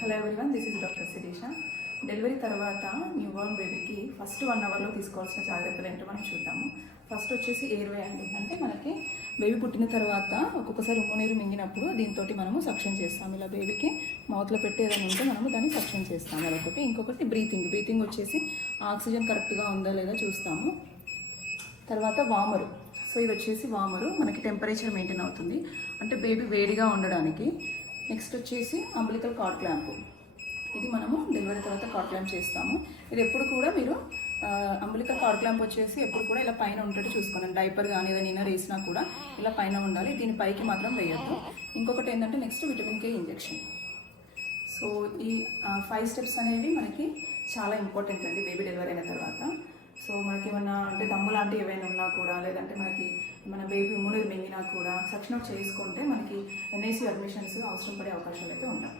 Hello everyone, this is doctor Shirisha. Delivery తర్వాత new born బేబీకి first 1 అవర్లో తీసుకోవాల్సిన జాగ్రత్తలు ఏంటో మనం చూద్దాము. ఫస్ట్ వచ్చేసి ఎయిర్వే అండి. అంటే మనకి బేబీ పుట్టిన తర్వాత ఒక్కొక్కసారి ఉమ్ము నీరు మింగినప్పుడు దీంతో మనము సక్షన్ చేస్తాము. ఇలా బేబీకి మౌత్లో పెట్టి ఏదైనా ఉంటే మనము దాన్ని సక్షన్ చేస్తాము. అదొకటి. ఇంకొకటి బ్రీతింగ్ వచ్చేసి ఆక్సిజన్ కరెక్ట్గా ఉందా లేదా చూస్తాము. తర్వాత వామరు. సో ఇది వచ్చేసి వామరు, మనకి టెంపరేచర్ మెయింటైన్ అవుతుంది, అంటే బేబీ వేడిగా ఉండడానికి. నెక్స్ట్ వచ్చేసి అంబిలికల్ కార్డ్ క్లాంప్. ఇది మనము డెలివరీ తర్వాత కార్డ్ క్లాంప్ చేస్తాము. ఇది ఎప్పుడు కూడా మీరు అంబిలికల్ కార్డ్ క్లాంప్ వచ్చేసి ఎప్పుడు కూడా ఇలా పైన ఉండేట్టు చూసుకోండి. డైపర్ కానీ ఏదైనా వేసినా కూడా ఇలా పైన ఉండాలి, దీని పైకి మాత్రం వేయద్దు. ఇంకొకటి ఏంటంటే next vitamin K injection. So ఈ 5 స్టెప్స్ అనేవి మనకి చాలా ఇంపార్టెంట్ అండి బేబీ డెలివరీ అయిన తర్వాత. సో మనకి ఏమన్నా అంటే దమ్ము లాంటివి ఏవైనా ఉన్నా కూడా, లేదంటే మనకి మన బేబీ ఉమ్ము నీరు మింగినా కూడా సక్షన్ అవుట్ చేసుకుంటే మనకి NICU అడ్మిషన్స్ అవసరం పడే అవకాశాలు అయితే ఉంటాయి.